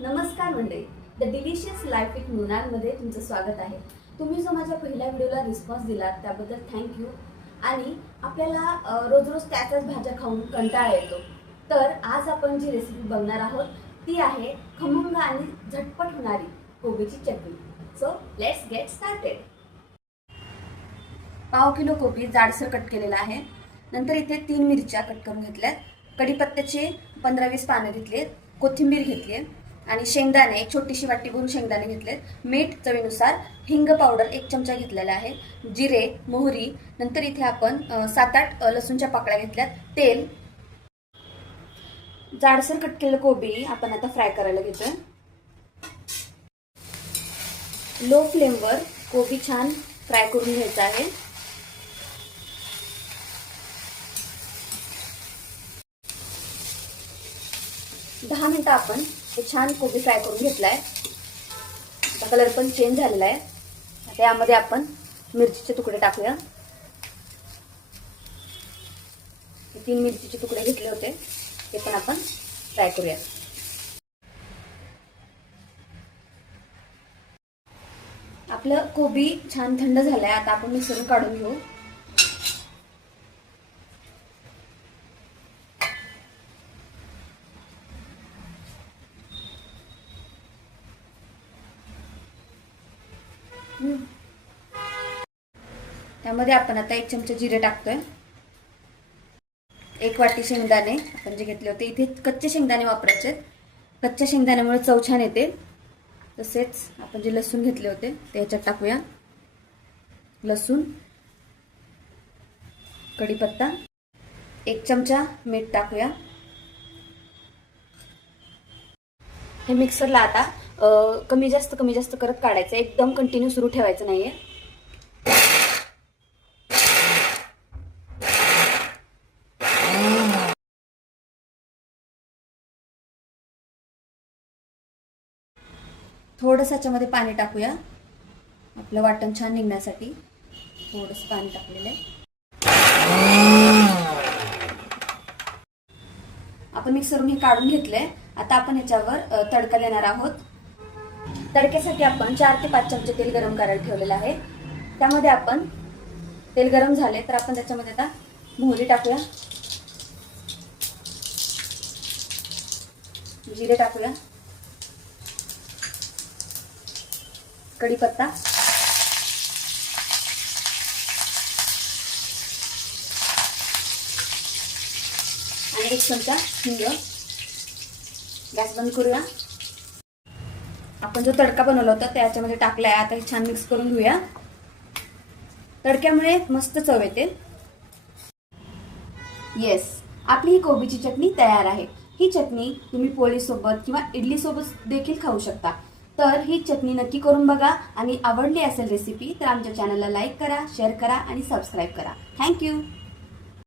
नमस्कार मंडळी. The delicious life with मुनालमध्ये तुमचं स्वागत आहे. तुम्ही जो माझ्या पहिल्या व्हिडिओला रिस्पॉन्स दिलात त्याबद्दल थँक्यू आणि आपल्याला रोज रोज त्याच्याच भाज्या खाऊन कंटाळा येतो. तर आज आपण जी रेसिपी बघणार आहोत ती आहे खमंग आणि झटपट होणारी कोबीची चटणी. सो लेट्स गेट स्टार्टेड पाव किलो कोबी जाडसर कट केलेला आहे. नंतर इथे तीन मिरच्या कट करून घेतल्यात. कढीपत्त्याचे पंधरा वीस पानं आहेत कोथिंबीर घेतली आहे आणि शेंगदाणे एक छोटीशी वाटी भरून शेंगदाणे घेतलेत. मीठ चवीनुसार हिंग पावडर एक चमचा घेतलेला आहे. जिरे मोहरी नंतर इथे आपण सात आठ लसूणच्या पाकळ्या घेतल्यात. तेल. जाडसर कट केलेलं कोबी आपण आता फ्राय करायला घेतोय. लो फ्लेमवर कोबी छान फ्राय करून घ्यायचा आहे. दहा मिनिटं आपण हे छान कोबी फ्राय करून घेतलाय. आता कलर पण चेंज झालेला आहे. आता यामध्ये आपण मिरचीचे तुकडे टाकूया. हे तीन मिरचीचे तुकडे घेतले होते. ते पण आपण फ्राय करूया. आपलं कोबी छान थंड झालंय. आता आपण मिसळून काढून घेऊ. त्यामध्ये आपण आता एक चमचा जिरे टाकतोय. एक वाटी शेंगदाणे आपण जे घेतले होते इथे कच्चे शेंगदाणे वापरायचे कच्च्या शेंगदाण्यामुळे चव छान येते. तसेच आपण जे लसूण घेतले होते ते ह्याच्यात टाकूया. लसूण कढीपत्ता एक चमचा मीठ टाकूया. हे मिक्सरला आता कमी जास्त कमी जास्त करत काढायचं. एकदम कंटिन्यू सुरू ठेवायचं नाहीये. थोडंसं याच्यामध्ये पाणी टाकूया. आपलं वाटण छान निघण्यासाठी थोडंसं पाणी टाकलेलं आहे. आपण मिक्सरून हे काढून घेतलंय. आता आपण ह्याच्यावर तडका देणार आहोत. तडक्यासाठी आपण चार ते पाच चमचे तेल गरम करायला ठेवलेलं आहे. त्यामध्ये आपण तेल गरम झाले तर आपण त्याच्यामध्ये आता मोहरी टाकूया. जिरे टाकूया. कढीपत्ता. आणि एक चमचा हिंग. गॅस बंद करूया. आपण जो तडका बनवला होता त्याच्यामध्ये टाकलाय. आता हे छान मिक्स करून घेऊया. तडक्यामुळे मस्त चव येते. येस आपली ही कोबीची चटणी तयार आहे. ही चटणी तुम्ही पोळीसोबत किंवा इडलीसोबत देखील खाऊ शकता. तर ही चटणी नक्की करून बघा. आणि आवडली असेल रेसिपी तर आमच्या चॅनलला लाईक करा शेअर करा आणि सबस्क्राईब करा. थँक्यू